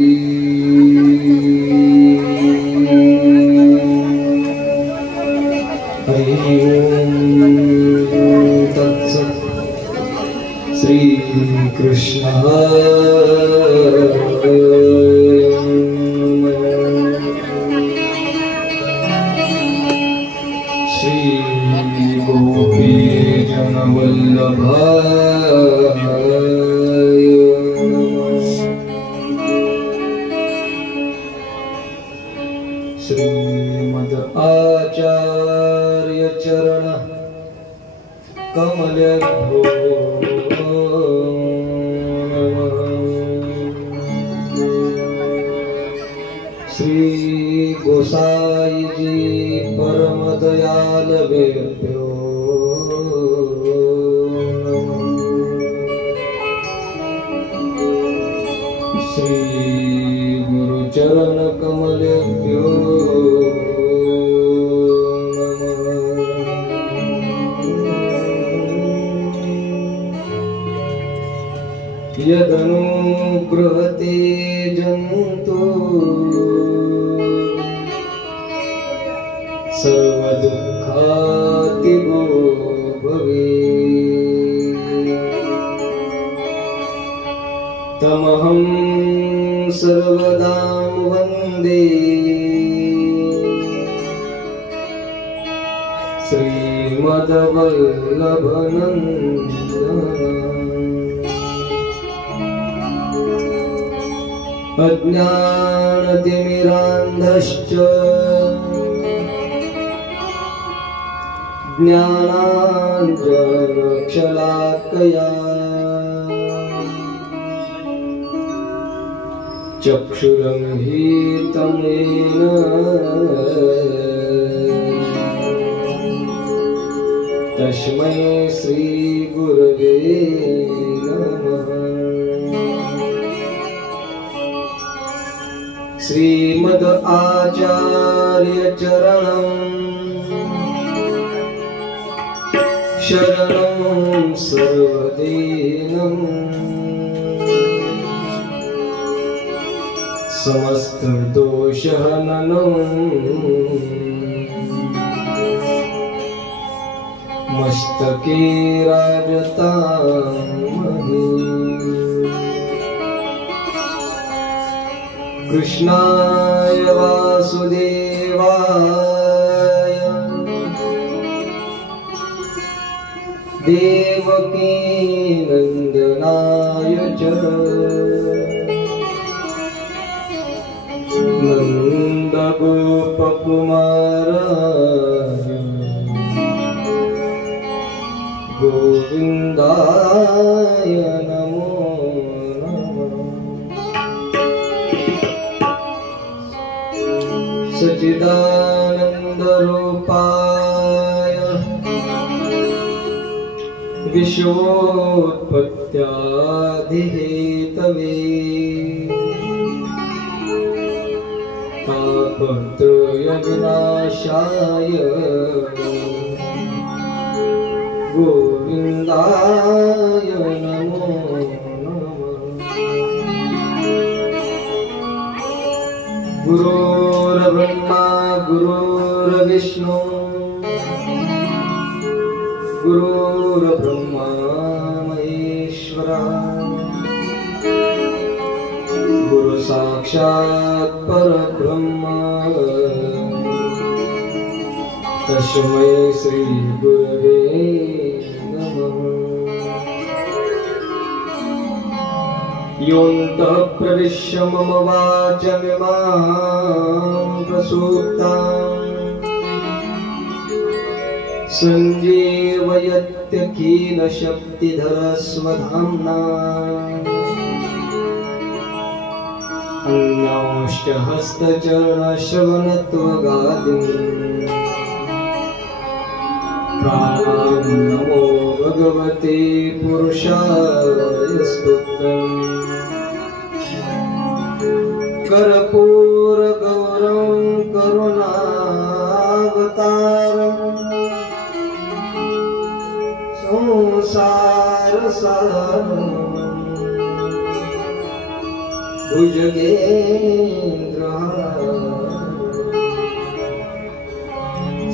श्री कृष्ण श्री गोपी जन वल्लभाय श्रीमद आचार्य चरण कमलभो श्री गोसाई जी परम दयाल वेद्यो श्री गुरु चरण कमलेभ्यो यदनुगृहते जन्तु सर्वदुःखातिगो भवेत् तमहं सर्वदा वन्दे श्रीमद्वल्लभनन्दनम् अज्ञानतिमिरान्धश्च ज्ञानाञ्जनशलाकया चक्षुरुन्मीलितं येन तस्मै श्रीगुरवे नमः। श्रीमद् आचार्य चरणं शरणं सर्वदेनं समस्त दोषहननं मस्तके राजतामहि। कृष्णाय वासुदेवाय देवकी नंदनाय च नन्दगोपकुमाराय गोविन्दाय नमो नमः। सच्चिदानन्दरूपाय विश्वोत्पत्त्यादिहेतवे तापत्रयविनाशाय गोविन्दाय नमो नमः। गुरुर्ब्रह्मा गुरुर्विष्णु गुरुर्ब्रह्मा महेश्वरा गुरु साक्षात् परब्रह्म तस्मै श्री गुरवे नमः। योऽन्तः प्रविश्य मम वाचमिमां प्रसूप्तां सञ्जीवयत्यखिलशक्तिधरस्वधाम्ना अन्यांश्च हस्तचरणश्रवणत्वगादीन् प्राणान् नमो भगवते पुरुषाय स्तुत्यम्। कर्पूरगौरं करुणावतारम् संसारसारम्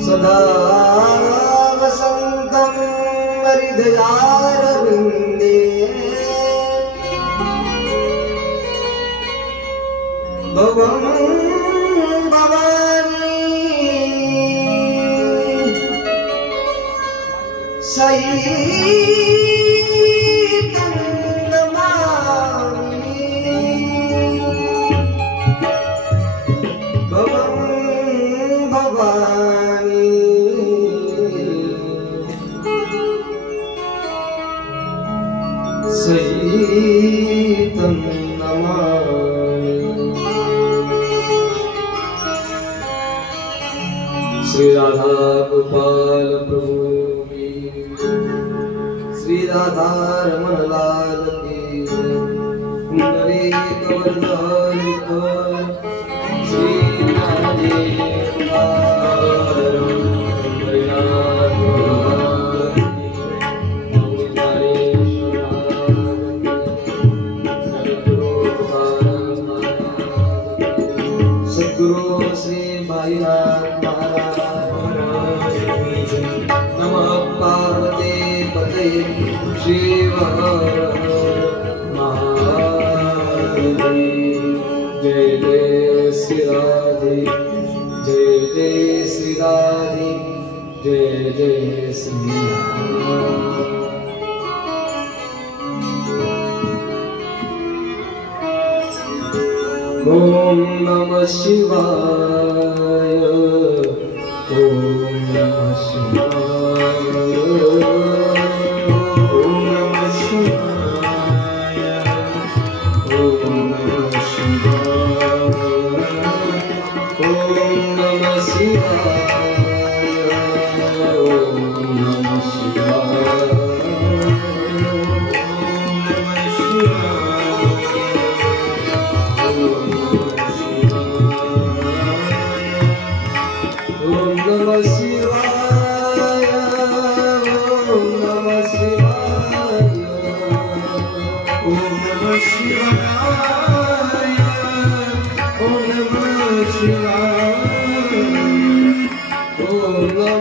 सदा वसन्तं हृदयारविन्दे भवं भवानी सहितं नमामि भवं भवानी सहितं नमामि। श्री राधा गोपाल प्रभु की, श्री राधा रमण लाल की, पुंडरीक वरदान श्री राधे सद्गुरु श्री भाईनाथ महाराज नमः पार्वती पते शिव महादेव। जय जय श्री राधे, जय जय श्री राधे, जय जय श्री राधे। ओम नमः शिवाय, ओम नमः शिवाय, ओम नमः शिवाय, ओम नमः शिवाय, ओम नमः शिवाय, ओम नमः शिवाय, ओम नमः शिवाय, ओम नमः शिवाय, ओम नमः शिवाय, ओम नमः शिवाय, ओम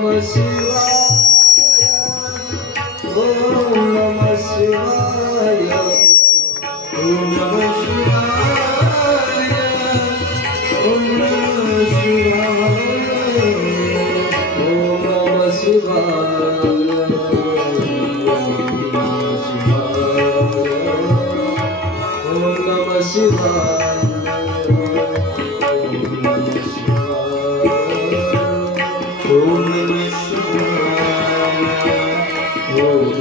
नमः शिवाय, ओम नमः शिवाय, ओम नमः शिवाय, ओम नमः शिवाय, ओम नमः शिवाय, ओम नमः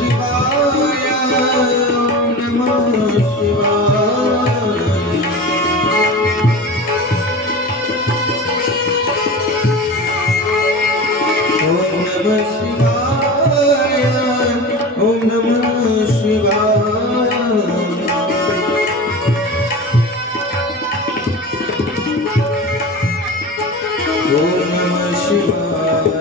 शिवाय, ओम नमः शिवाय, ओम नमः शिवाय,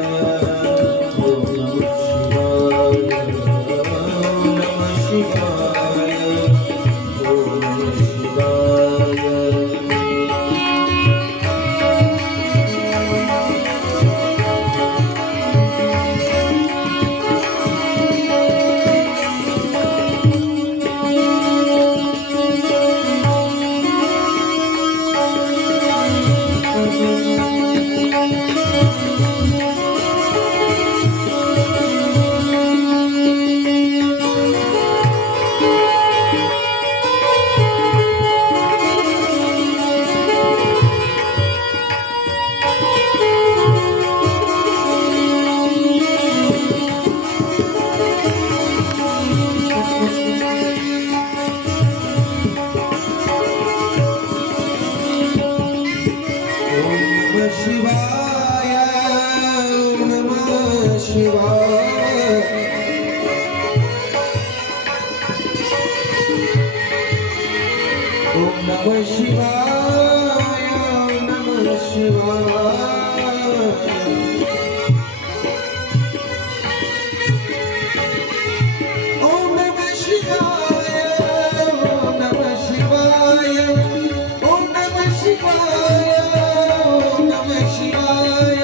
ओम नमः शिवाय। नमः शिवाय नमः शिवाय ओम नमः शिवाय नमः शिवाय ओम नमः शिवाय नमः शिवाय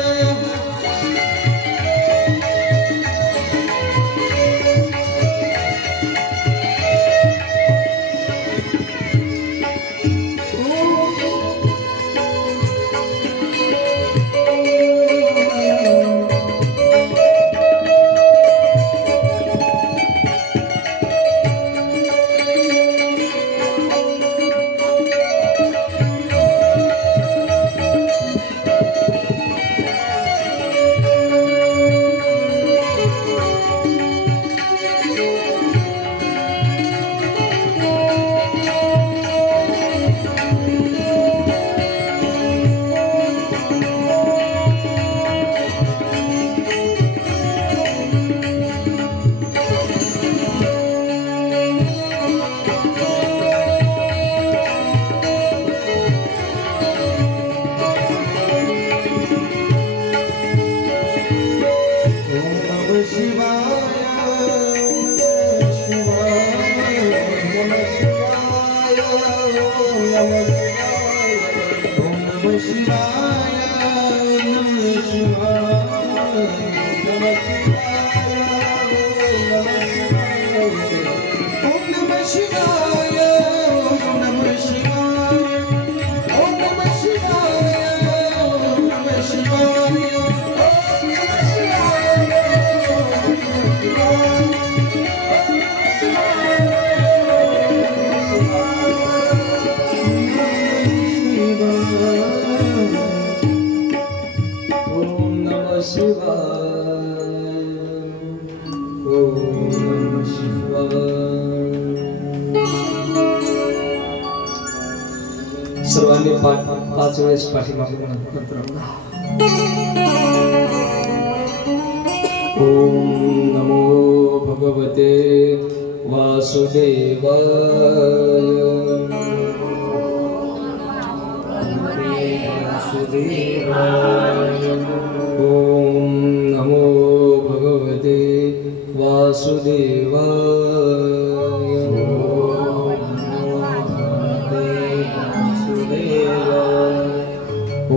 सर्वांनी पाच वेळेस पाठीमागे ओम नमो भगवते वासुदेवाय ओम नमो भगवते वासुदेवाय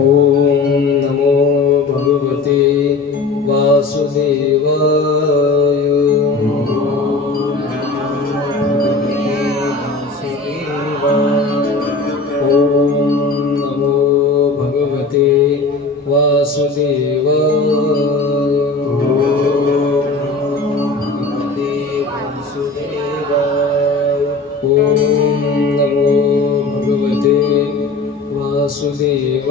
ओम नमो भगवते वासुदेवाय ओम नमो भगवते वासुदेवाय ओम नमो भगवते वासुदेवाय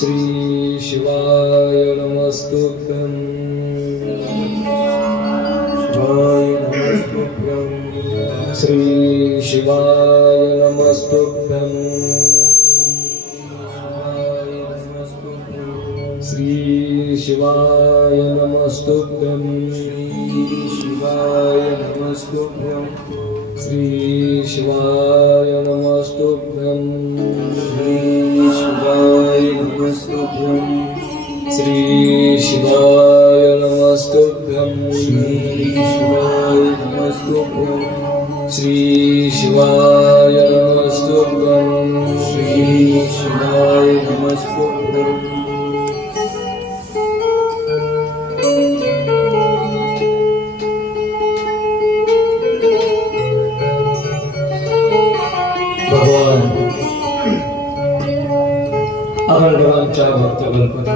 श्री शिवाय नमस्तुभ्यं श्री शिवाय नमस्तुभ्यं श्री शिवाय नमस्तुभ्यं श्री शिवाय नमस्तुभ्यं श्री शिवाय नमस्तुभ्यं श्री शिवाय नमस्तुभ्यं श्री शिवाय नमस्तुभ्यं श्री शिवाय नमस्तुभ्यं श्री शिवाय नमस्तुभ्यं भगवान अखंडवांच्या भक्त गणपती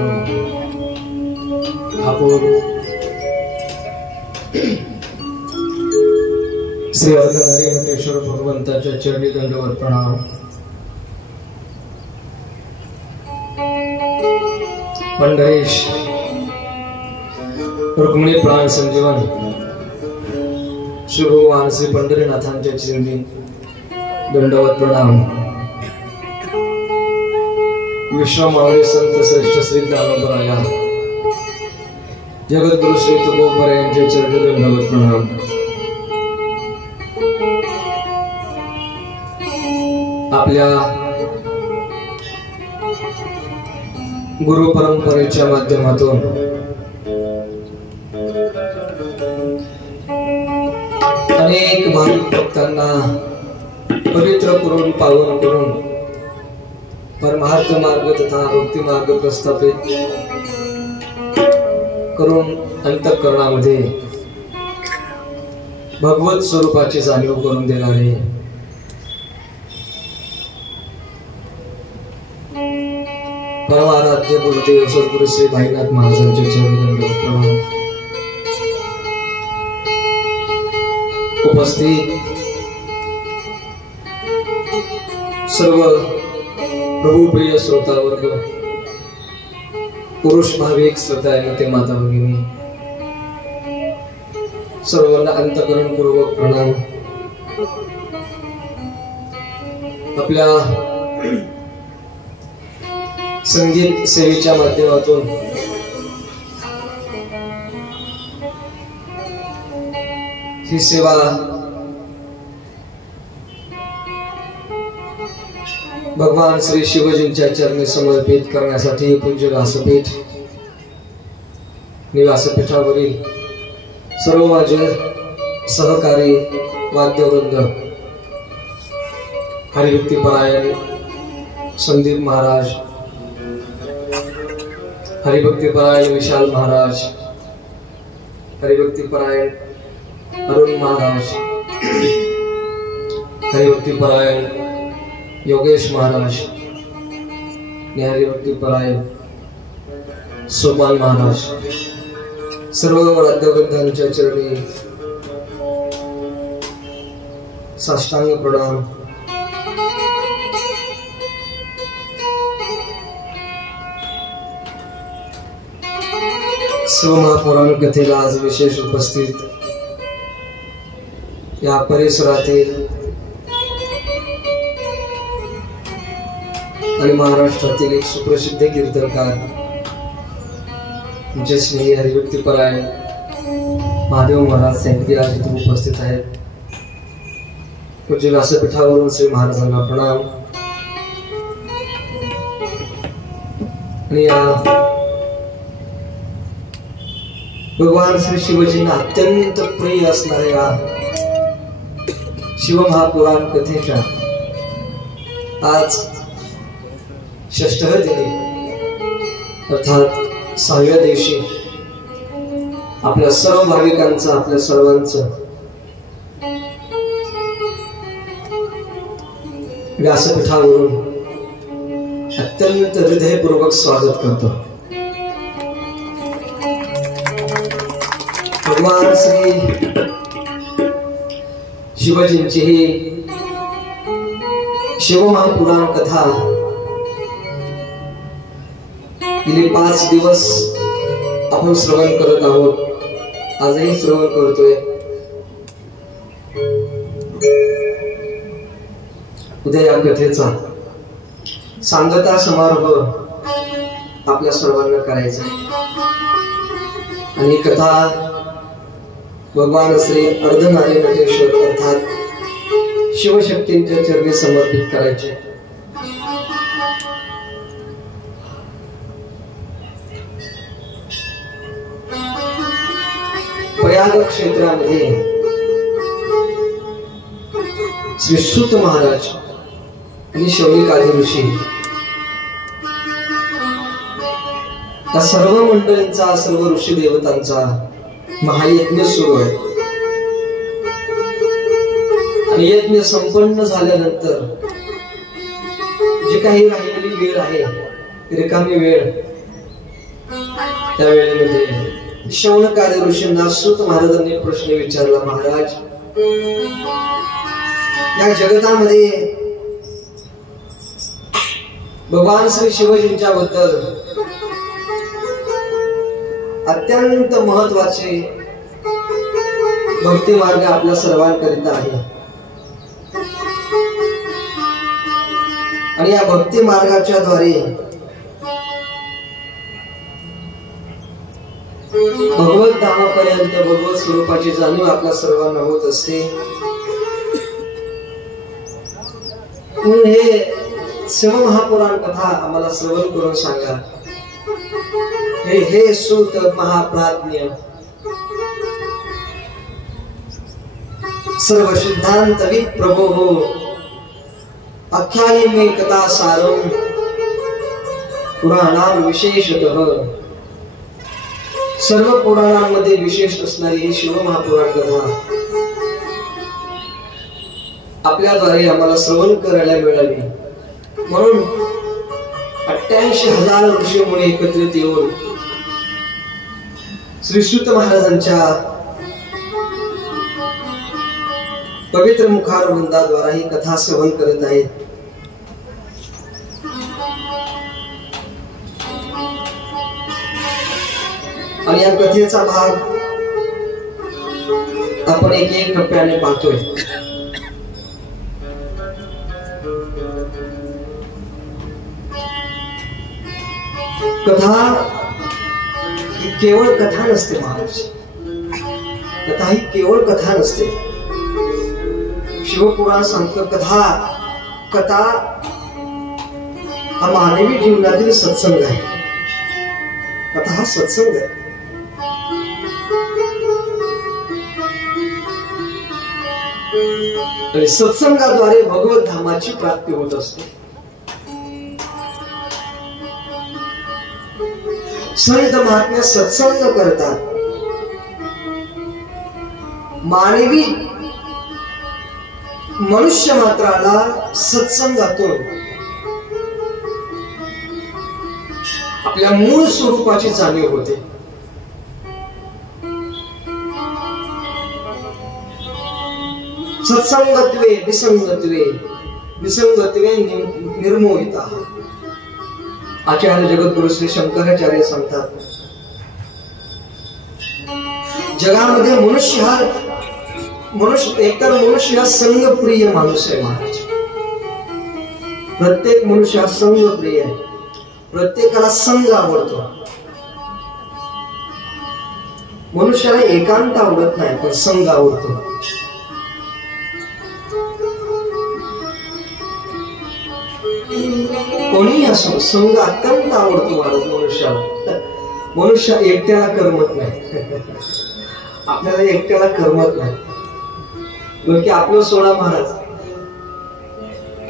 ठाकूर श्री अर्धनारी नटेश्वर भगवंताच्या चरणी दंडवत प्रणाम। पंढरीश रुक्मिणी प्राण संजीवन श्री भगवान श्री पंढरीनाथांच्या चरणी दंडवत प्रणाम। विश्वमावळी संत श्रेष्ठ श्री ज्ञानोबराया जगद्गुरु श्री तुकोबर यांचे चरणदंडवत प्रणाम। आपल्या गुरु परंपरेच्या माध्यमातून अनेक भाविक भक्तांना पवित्र करून पावन करून परमार्थ मार्ग तथा भक्ती मार्ग प्रस्थापित करून अंतःकरणामध्ये भगवत स्वरूपाची जाणीव करून देणारे परमाराध्य गुरुदेव सद्गुरु श्री भाईनाथ महाराजांचे चरणदंडवत प्रणाम। उपस्थित सर्व प्रभु प्रिय श्रोता वर्ग, पुरुष भाविक श्रोतांना माता भगिनी, सर्वांना अंतःकरण पूर्वक प्रणाम। आपल्या संगीत सेवेच्या माध्यमातून ही सेवा भगवान श्री शिवजींच्या चरणी समर्पित करण्यासाठी पूज्य व्यासपीठ निवासपीठावरील सर्व माझे सहकारी वाद्यवृंद, हरिभक्तीपरायण संदीप महाराज, हरिभक्तीपरायण विशाल महाराज, हरिभक्तीपरायण अरुण महाराज, हरिभक्तीपरायण योगेश महाराज, हरिभक्तीपरायण सोपान महाराज, सर्व वाद्यवृंदांच्या चरणी साष्टांग प्रणाम। शिवमहापुराण कथेला आज विशेष उपस्थित या परिसरातील आणि महाराष्ट्रातील एक सुप्रसिद्ध कीर्तनकार जे स्नेही हरिभक्तीपरायण महादेव महाराज साहेब आज इथे उपस्थित आहेत। पूज्य व्यासपीठावरून श्री महाराजांना प्रणाम। आणि भगवान श्री शिवजींना अत्यंत प्रिय असणाऱ्या शिवमहापुराण कथेच्या आज षष्ठः दिनी अर्थात 6व्या दिवशी आपल्या सर्व भाविकांचं, आपल्या सर्वांचं व्यासपीठावरून अत्यंत हृदयपूर्वक स्वागत करतो। भगवान श्री शिवजींची ही शिवमहापुराण कथा गेली 5 दिवस आपण श्रवण करत आहोत, आजही श्रवण करतोय। उद्या या कथेचा सांगता समारोह आपल्या सर्वांना करायचा आणि कथा भगवान श्री अर्धनारीनटेश्वर अर्थात शिवशक्तींच्या चरणी समर्पित करायचे। प्रयाग क्षेत्रामध्ये श्री सूत महाराज आणि शौनिकादी ऋषी या सर्व मंडळींचा, सर्व ऋषी देवतांचा महायज्ञ सुरू आहे आणि यज्ञ संपन्न झाल्यानंतर जी काही राहिलेली वेळ आहे, रिकामी वेळ, त्या वेळेमध्ये शौनकादी ऋषींना सूत महाराजांनी प्रश्न विचारला, महाराज या जगतामध्ये भगवान श्री शिवजींच्या बद्दल अत्यंत महत्वाचे भक्ती मार्ग आपल्या सर्वांकरिता आहे आणि या भक्ती मार्गाच्या द्वारे भगवत धामापर्यंत भगवत स्वरूपाची जाणीव आपल्या सर्वांना होत असते। म्हणून हे शिवमहापुराण कथा आम्हाला श्रवण करून सांगा। हे सूत महाप्राज्ञ सर्व सिद्धांत विप्रभो आख्यायी में कथा सारम पुराणां विशेषतः सर्व पुराणांमध्ये विशेष असणारी ही शिवमहापुराण कथा आपल्याद्वारे आम्हाला श्रवण करायला मिळाली। म्हणून 88,000 ऋषी मुनी एकत्रित येऊन श्री सूत महाराजांच्या पवित्र मुखारविंदाद्वारा ही कथा श्रवण करत आहेत। आणि या कथेचा भाग आपण एक टप्प्याने पाहतोय। कथा ही केवळ कथा नसते महाराज, कथा ही केवळ कथा नसते। शिवपुराण सांगतं कथा हा मानवी जीवनातील सत्संग आहे। कथा हा सत्संग आहे। आणि सत्संगाद्वारे भगवत धामाची प्राप्ती होत असते। संत महात्मे सत्संग करतात। मानवी मनुष्य मात्राला सत्संगातून आपल्या मूळ स्वरूपाची जाणीव होते। सत्संगत्वे विसंगत्वे विसंगत्वे निर्मोहिता आचार्य जगद्गुरु श्री शंकराचार्य सांगतात, जगामध्ये मनुष्य हा संगप्रिय माणूस आहे महाराज। प्रत्येक मनुष्य हा संगप्रिय आहे। प्रत्येकाला संग आवडतो। मनुष्याला एकांत आवडत नाही, पण संग आवडतो। कोणी असो संग अत्यंत आवडतो महाराज मनुष्याला। मनुष्य एकट्याला करमत नाही। आपल्याला एकट्याला करमत नाही, बल्कि आपलं सोडा महाराज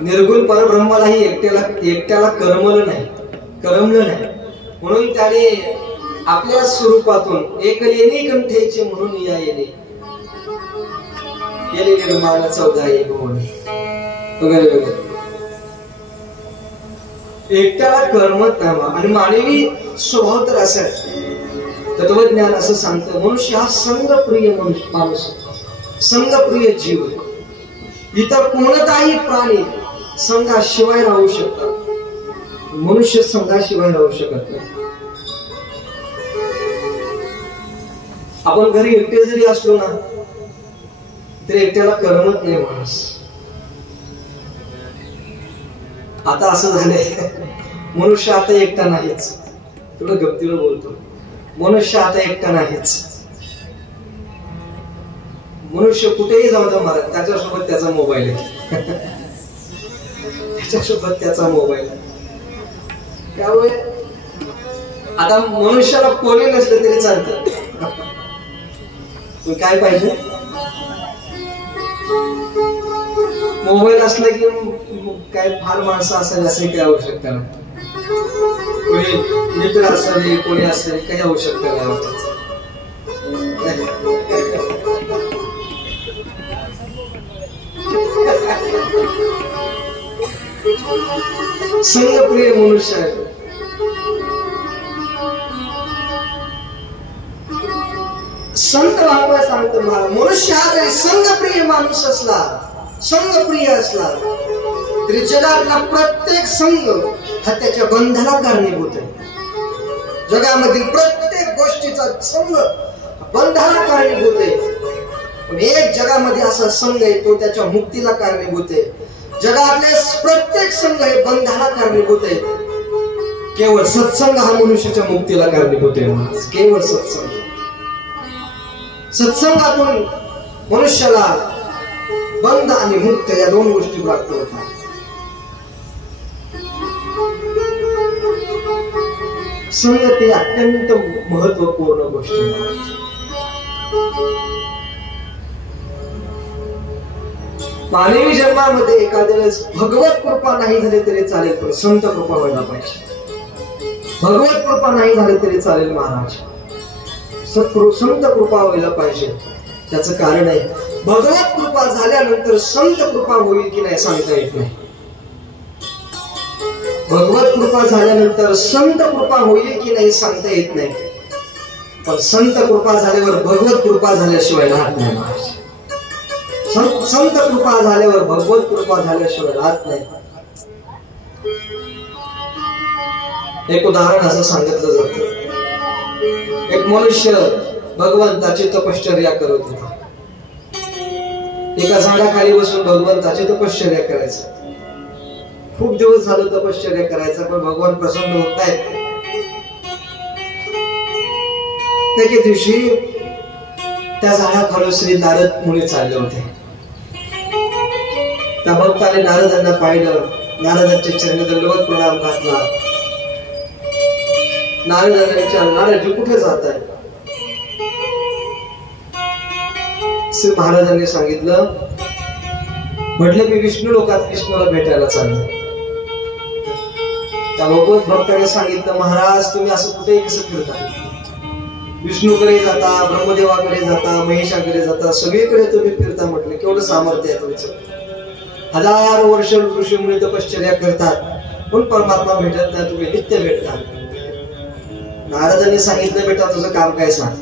निर्गुण परब्रह्मालाही एकट्याला करमलं नाही। म्हणून त्याने आपल्या स्वरूपातून एक लेणी कंठेचे म्हणून या येणे केले निर्माण 14 वगैरे वगैरे। एकट्याला करमत नाही। आणि मानवी स्वभाव तर असा आहे, तत्वज्ञान असं सांगतं, मनुष्य हा संगप्रिय माणूस, संगप्रिय जीव। इतर कोणताही प्राणी संघाशिवाय राहू शकतात, मनुष्य संघाशिवाय राहू शकत नाही। आपण घरी एकटे जरी असलो ना तरी एकट्याला करमत नाही माणूस। आता असं झालंय, मनुष्य आता एकटा नाहीच। थोडं गमतीनं बोलतो, मनुष्य आता एकटा नाहीच। मनुष्य कुठेही जाऊ दे महाराज, त्याच्यासोबत त्याचा मोबाईल आहे। त्याच्यासोबत त्याचा मोबाईल आहे। त्यामुळे आता मनुष्याला कोणी नसलं तरी चालतं, काय पाहिजे? मोबाईल असला की काय फार माणसं असावी असे काही आवश्यकता नाही। कोणी मित्र असावे, कोणी असावे, काही आवश्यकता नाही। संगप्रिय मनुष्य आहे। संत महात्मा सांगतो, मनुष्य हा जरी संगप्रिय माणूस असला, संगप्रिय असला तरी जगातला प्रत्येक संघ हा त्याच्या बंधनाला कारणीभूत आहे। जगामधील प्रत्येक गोष्टीचा संघ बंधनाला कारणीभूत आहे, पण एक जगामध्ये असा संघ आहे तो त्याच्या मुक्तीला कारणीभूत आहे। जगातले प्रत्येक संघ हे बंधनाला कारणीभूत आहे, केवळ सत्संग हा मनुष्याच्या मुक्तीला कारणीभूत आहे महाराज. केवळ सत्संग. सत्संगातून मनुष्याला बंध आणि मुक्त या दोन गोष्टी प्राप्त होतात. संगती अत्यंत महत्वपूर्ण गोष्ट आहे. मानवी जन्मामध्ये एखाद्या वेळेस भगवत कृपा नाही झाली तरी चालेल, पण संत कृपा व्हायला पाहिजे. भगवत कृपा नाही झाली तरी चालेल महाराज, संत कृपा व्हायला पाहिजे. त्याचं कारण आहे, भगवत कृपा झाल्यानंतर संत कृपा होईल की नाही सांगता येत नाही. भगवत कृपा झाल्यानंतर संत कृपा होईल की नाही सांगता येत नाही, पण संत कृपा झाल्यावर भगवत कृपा झाल्याशिवाय राहत नाही महाराज. संत कृपा झाल्यावर भगवत कृपा झाल्याशिवाय राहत नाही. एक उदाहरण असं सांगितलं जातं. एक मनुष्य भगवंताची तपश्चर्या करत होता. एका झाडाखाली बसून भगवंताची तपश्चर्या करायचं. खूप दिवस झालं तपश्चर्या करायचं, पण भगवान प्रसन्न होत नाहीत. एके दिवशी त्या झाडाखाली श्री नारद मुनी चालले होते. त्या भक्ताने नारदांना पाहिलं. नारदांच्या चरणी दंडवत प्रणाम घातला. नारदांना विचारलं, नारदजी कुठे जात आहे? श्री महाराजांनी सांगितलं, म्हटलं मी विष्णू लोकात कृष्णाला भेटायला चाललो. त्या भगवत भक्ताने सांगितलं, महाराज तुम्ही असं कुठे कसं फिरता? विष्णूकडे जाता, ब्रह्मदेवाकडे जाता, महेशाकडे जाता, सगळीकडे तुम्ही फिरता. म्हटलं केवढं सामर्थ्य आहे तुमचं. हजारो वर्ष ऋषी मुनी तपश्चर्या करतात, पण परमात्मा भेटत नाही, तुम्ही नित्य भेटतात. नारदांनी सांगितलं, बेटा तुझं काम काय सांग.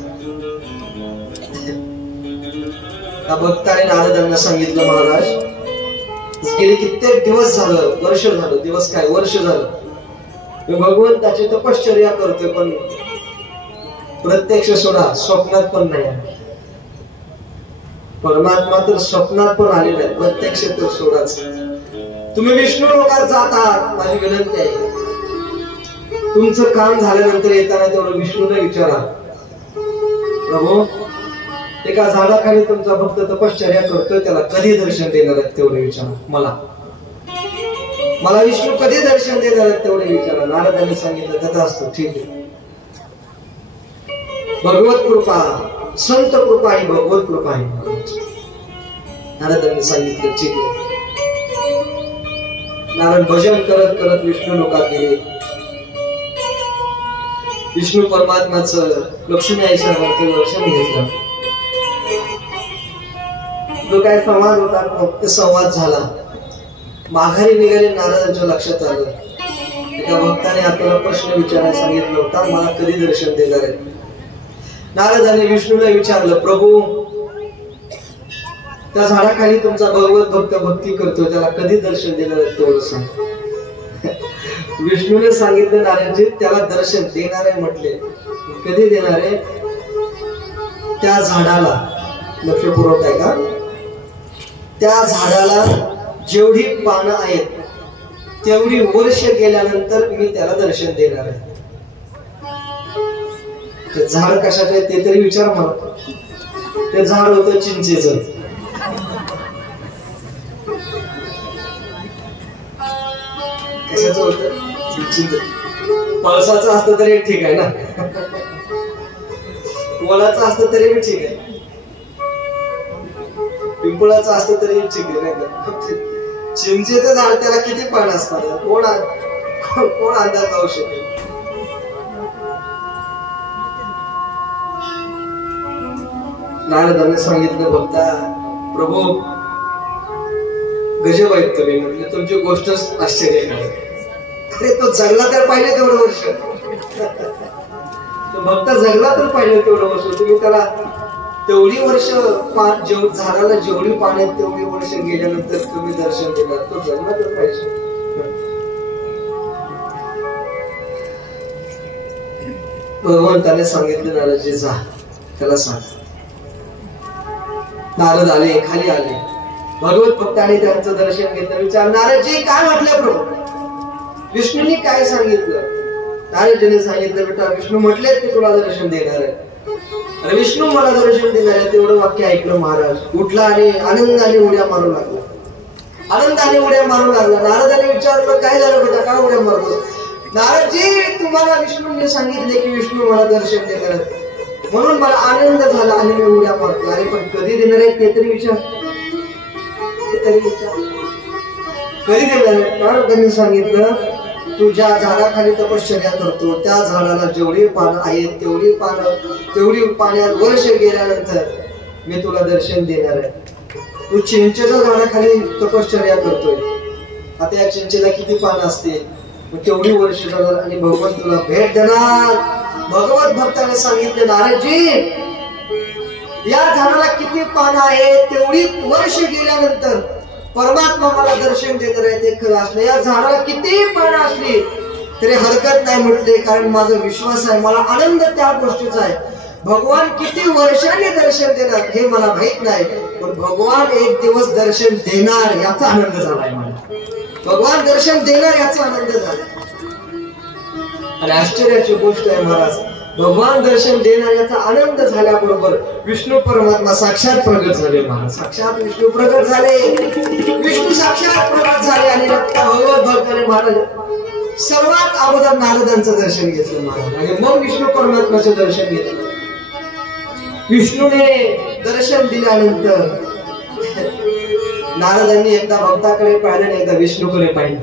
त्या भक्ताने नारदांना सांगितलं, महाराज गेली कित्येक दिवस झालं, वर्ष झालं, दिवस काय वर्ष झालं, मी भगवंताची तपश्चर्या करतोय, पण प्रत्यक्ष सोडा स्वप्नात पण नाही. परमात्मा तर स्वप्नात पण आले नाही, प्रत्यक्ष तर सोडाच. तुम्ही विष्णू लोकात जातात, माझी विनंती आहे, तुमचं काम झाल्यानंतर येताना तेवढं विष्णूला विचारा, प्रभू एका झाडाखाली तुमचा भक्त तपश्चर्या करतोय, त्याला कधी दर्शन देणार आहेत तेवढे विचारा. मला विष्णू कधी दर्शन देणार आहेत तेवढे विचारा. नारदांनी सांगितलं, कथा असतो, ठीक आहे. भगवत कृपा, संत कृपा ही भगवत कृपा आहे. नारदांनी सांगितलं, ठीक आहे. नारायण भजन करत करत विष्णू लोकात गेले. विष्णू परमात्माचं लक्ष्मी आईच्या दर्शन घेतलं. जो काय संवाद होता ते संवाद झाला. माघारी निघाले. नारदांच्या लक्षात आलं, एका भक्ताने आपल्याला प्रश्न विचारायला सांगितलं होता, मला कधी दर्शन देणार आहे. नारदांनी विष्णूला विचारलं, प्रभू त्या झाडाखाली तुमचा भगवत भक्त भक्ती करतोय, त्याला कधी दर्शन देणार आहे तेवढं सांग. विष्णूने सांगितलं, नारायणजी त्याला दर्शन देणार आहे. म्हटले कधी देणार आहे? त्या झाडाला, लक्ष पुरवत आहे का, त्या झाडाला जेवढी पानं आहेत तेवढी वर्ष गेल्यानंतर मी त्याला दर्शन देणार आहे. ते झाड कशाचं आहे ते तरी विचार मला. ते झाड होतं चिंचेचं. कशाचं होतं? पळसाचं असतं तरी ठीक आहे ना, वडाचं असतं तरी ठीक आहे, पिंपळाचं असतं तरी ठीक आहे नाही का. चिंचेचं झाड त्याला किती पान असतात, कोण अंदाज लावू शकेल. नारदांनी सांगितलं, बघता प्रभू गजब आहेत तुम्ही. म्हणजे तुमची गोष्टच आश्चर्यकारक. अरे तो जगला तर पाहिजे तेवढं वर्ष, तो भक्त जगला तर पाहिजे तेवढं वर्ष. तुम्ही त्याला तेवढी वर्ष झाडाला जेवढी पाण्यात तेवढी वर्ष गेल्यानंतर तुम्ही दर्शन देणार, तो जगला तर पाहिजे. भगवंताने सांगितलं, नारदजी जा त्याला सांग. नारद आले, खाली आले. भगवत भक्तांनी त्यांचं दर्शन घेतलं. विचार, नारदजी काय म्हटलं प्रभू? विष्णूंनी काय सांगितलं? नारदजीने सांगितलं बेटा विष्णू म्हटले की तुला दर्शन देणार आहे. अरे विष्णू मला दर्शन देणार आहे. तेवढं वाक्य ऐकलं महाराज उठला आणि आनंदाने उड्या मारू लागला. आनंदाने उड्या मारू लागला. नारदाने विचारलं काय झालं बेटा का उड्या मारतो. नारदजी तुम्हाला विष्णूने सांगितले की विष्णू मला दर्शन देणार आहेत म्हणून मला आनंद झाला आणि मी उड्या मारतो. अरे पण कधी देणार आहे ते तरी विचार. कधी देणार आहे. नारदांनी सांगितलं तू ज्या झाडाखाली तपश्चर्या करतो त्या झाडाला जेवढी पानं आहेत तेवढी पाण्यात वर्ष गेल्यानंतर मी तुला दर्शन देणार आहे. तू चिंचेच्या झाडाखाली तपश्चर्या करतोय. आता या चिंचेला किती पानं असतील तेवढी वर्ष जाणार आणि भगवान तुला भेट देणार. भगवत भक्ताने सांगितले नारदजी या झाडाला किती पानं आहेत तेवढी वर्ष गेल्यानंतर परमात्मा मला दर्शन देणार आहे ते खरं असलं. या झाडाला किती पानं असली तरी हरकत नाही म्हटले कारण माझा विश्वास आहे मला आनंद त्या गोष्टीचा आहे. भगवान किती वर्षांनी दर्शन देणार हे मला माहित नाही पण भगवान एक दिवस दर्शन देणार याचा आनंद झालाय मला. भगवान दर्शन देणार याचा आनंद झाला. आणि आश्चर्याची गोष्ट आहे महाराज भगवान दर्शन देणार याचा आनंद झाल्याबरोबर विष्णू परमात्मा साक्षात प्रगट झाले. महाराज साक्षात विष्णू प्रगट झाले. विष्णू साक्षात प्रगट झाले आणि भगवत भक्ताने महाराज सर्वात अगोदर नारदांचं दर्शन घेतलं महाराज आणि मग विष्णू परमात्म्याचं दर्शन घेतलं. विष्णूने दर्शन दिल्यानंतर नारदांनी एकदा भक्ताकडे पाहिलं आणि एकदा विष्णूकडे पाहिलं.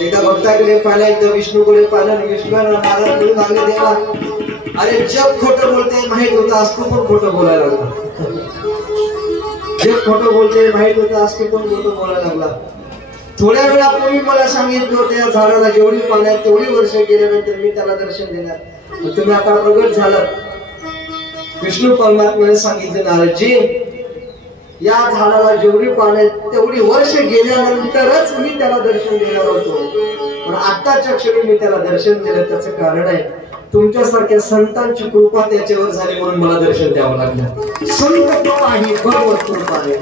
एकदा भक्ताकडे पाहिलं एकदा विष्णूकडे पाहिलं आणि विष्णूला नारद बोलू लागले देवा अरे जग खोटं बोलते माहित होतं आज तू पण खोटं बोलायला लागला. जग खोटं बोलते माहित होतं आज तू पण खोटं बोलायला लागला. थोड्या वेळापूर्वी मला सांगितलं होतं या झाडाला जेवढी पानं आहेत तेवढी वर्ष गेल्यानंतर मी त्याला दर्शन देणार. तुम्ही आता प्रगट झाला. विष्णू परमात्म्याने सांगितले नारदजी या झाडाला जेवढी पानं आहेत तेवढी वर्ष गेल्यानंतरच मी त्याला दर्शन देणार होतो पण आताच्या क्षणी मी त्याला दर्शन दिलं त्याचं कारण आहे तुमच्यासारख्या संतांची कृपा त्याच्यावर झाली म्हणून मला दर्शन द्यावं लागलं. संत कृपा ही भगवत कृपा आहे.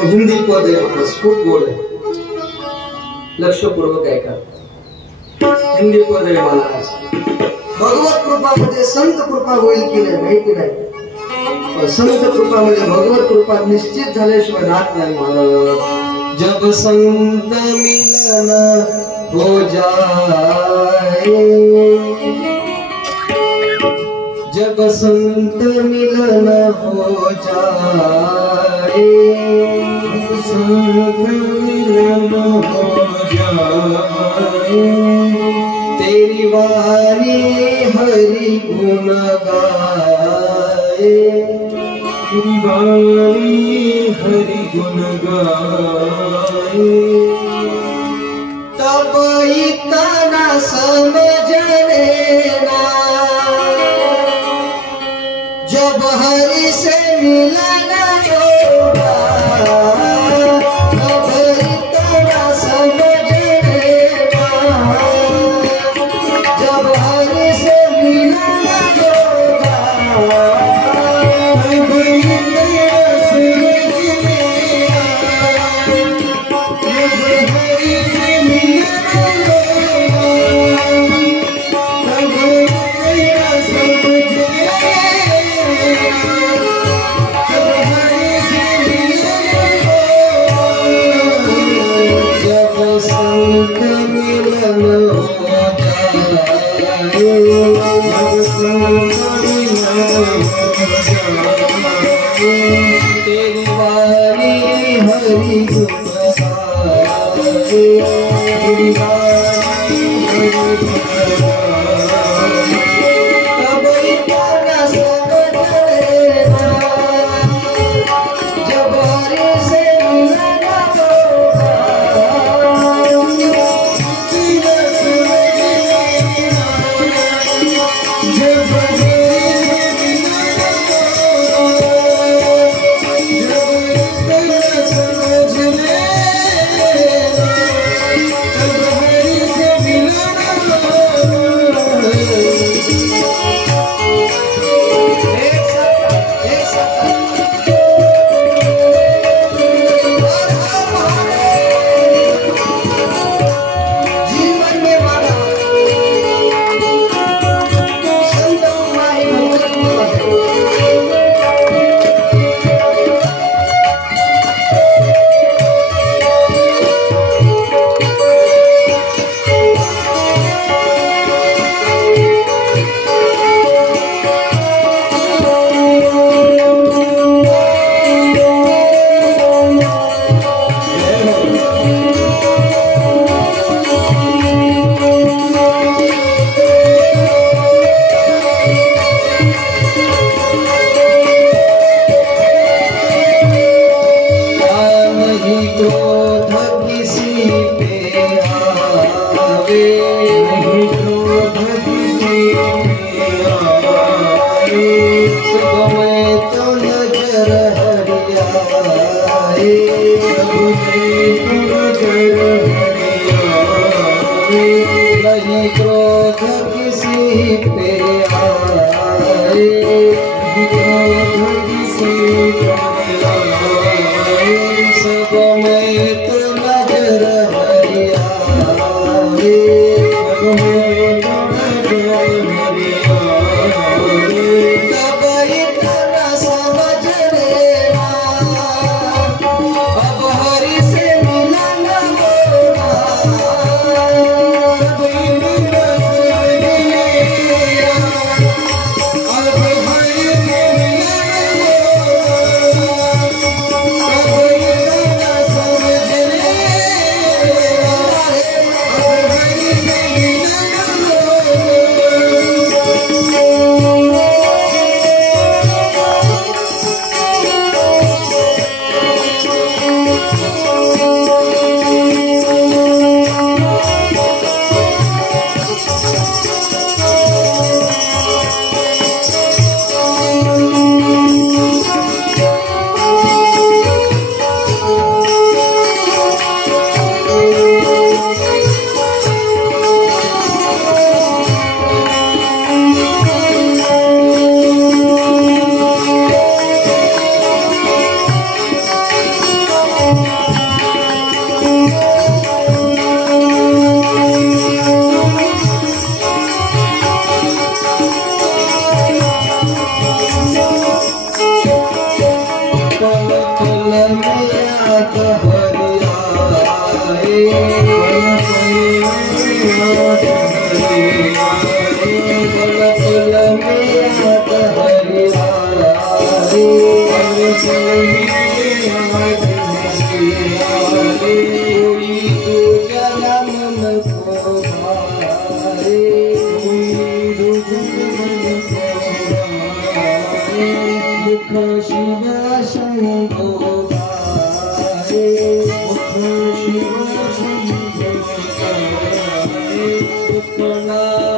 हिंदी पद आहे महाराज खूप गोड आहे लक्षपूर्वक ऐका. हिंदी पद आहे महाराज भगवत कृपा मध्ये संत कृपा होईल की नाही माहिती नाही. संत कृपा मध्ये भगवत कृपा निश्चित झाल्याशिवाय राहत नाही महाराज. जब संत मिलन हो जाए जब संत मिलन हो जाए संत मिलन हो जाए तेरी वाणी हरि गुण गाए तेरी वाणी हरि गुण गाए तब इतना समझ लेना जब हरि से मिलन होगा तब इतना समझ लेना जब हरि से मिलन होगा तब इतना समझ लेना जब हरि से मिलन होगा तब इतना समझ तेरी वाणी हरि गुण गाए तेरी वाणी हरि गुण गाए तब इतना समझ लेना जब हरि से मिलन होगा इतना समझ लेना जब समझ ले नहीं क्रोध किसी पे आए, क्रोध किसी पे आए, सब में तो नजर हरिया, सब में तो नजर हरिया, तब इतना समझ लेना अब हरि से मिलना होगा। शिव